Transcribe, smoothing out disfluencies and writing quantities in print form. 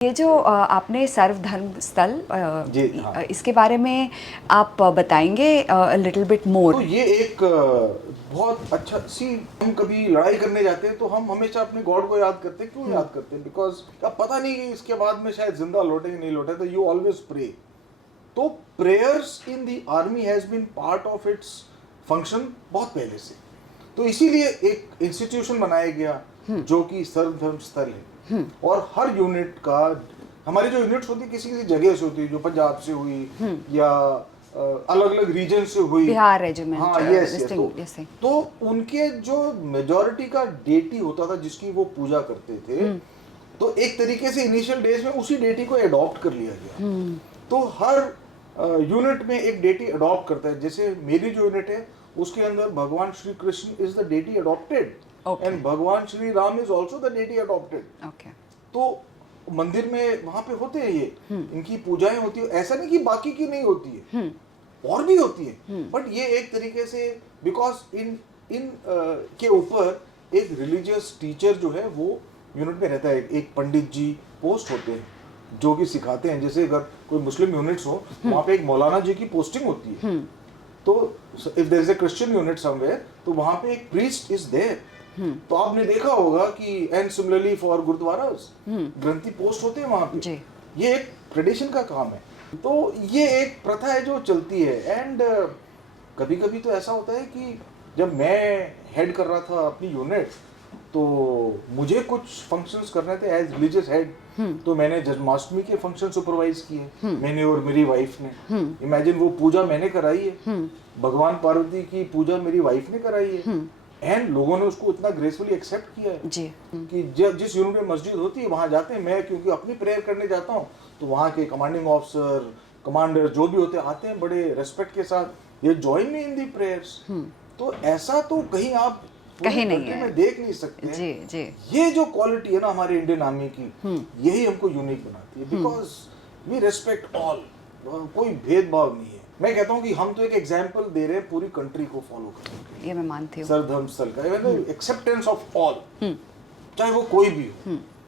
ये जो आपने सर्वधर्म स्थल जी हाँ। इसके बारे में आप बताएंगे लिटिल बिट मोर। तो ये एक बहुत अच्छा सी, हम कभी लड़ाई करने जाते हैं तो हम हमेशा अपने गॉड को याद करते हैं। क्यों याद करते हैं? बिकॉज अब पता नहीं कि इसके बाद में शायद जिंदा लौटे नहीं लौटे, तो यू ऑलवेज प्रे। तो prayers in the army has been part of its function बहुत पहले से। तो इसीलिए एक इंस्टीट्यूशन बनाया गया जो कि सर्वधर्म स्थल है। और हर यूनिट का, हमारी जो यूनिट्स होती है किसी किसी जगह से होती है, जो पंजाब से हुई या अलग अलग रीजन से हुई, बिहार रेजिमेंट। हाँ यस। तो उनके जो मेजॉरिटी का डेटी होता था जिसकी वो पूजा करते थे, तो एक तरीके से इनिशियल डेज में उसी डेटी को अडॉप्ट कर लिया गया। तो हर यूनिट में एक डेटी अडॉप्ट करता है। जैसे मेरी जो यूनिट है उसके अंदर Bhagwan Shri Krishna is the deity adopted, and Bhagwan Shri Ram is also the deity adopted. तो मंदिर में वहां पे होते हैं ये, इनकी पूजाएं होती है। ऐसा नहीं कि बाकी की नहीं होती है, और भी होती है, बट ये एक तरीके से बिकॉज इन इन के ऊपर एक रिलीजियस टीचर जो है वो यूनिट में रहता है। एक पंडित जी पोस्ट होते हैं जो कि सिखाते हैं। जैसे अगर कोई मुस्लिम यूनिट्स हो, वहाँ पे एक मौलाना जी की पोस्टिंग होती है। तो if there is a Christian unit somewhere, तो वहाँ पे एक प्रीस्ट इज देयर। तो आपने देखा होगा कि and similarly for gurdwaras granthi post होते हैं वहाँ पे। ये एक ट्रेडिशन का काम है। तो ये एक प्रथा है जो चलती है। एंड कभी कभी तो ऐसा होता है कि जब मैं हेड कर रहा था अपनी यूनिट, तो मुझे कुछ फंक्शंस करने थे एज रिलीजियस हेड। तो मैंने जन्माष्टमी के फंक्शन सुपरवाइज किए, मैंने और मेरी वाइफ ने। इमेजिन, वो पूजा मैंने कराई है, भगवान पार्वती की पूजा मेरी वाइफ ने कराई है। एंड लोगों ने उसको इतना ग्रेसफुली एक्सेप्ट किया है जी। कि जिस यूनिट में मस्जिद होती है वहां जाते हैं। मैं क्योंकि अपनी प्रेयर करने जाता हूँ, तो वहाँ के कमांडिंग ऑफिसर, कमांडर जो भी होते हैं, आते हैं बड़े रेस्पेक्ट के साथ, ये जॉइन मी इन दी प्रेयर्स। तो ऐसा तो कहीं आप कहीं नहीं है, में देख नहीं सकते जी जी। ये जो क्वालिटी है ना हमारे इंडियन आर्मी की, यही हमको यूनिक बनाती है। बिकॉज वी रेस्पेक्ट ऑल, कोई भेदभाव नहीं है। मैं कहता हूँ कि हम तो एक एग्जाम्पल दे रहे हैं पूरी कंट्री को फॉलो करने के लिए। ये मैं मानती हूँ। सर्वधर्म स्थल का एक्सेप्टेंस ऑफ ऑल, चाहे वो कोई भी हो।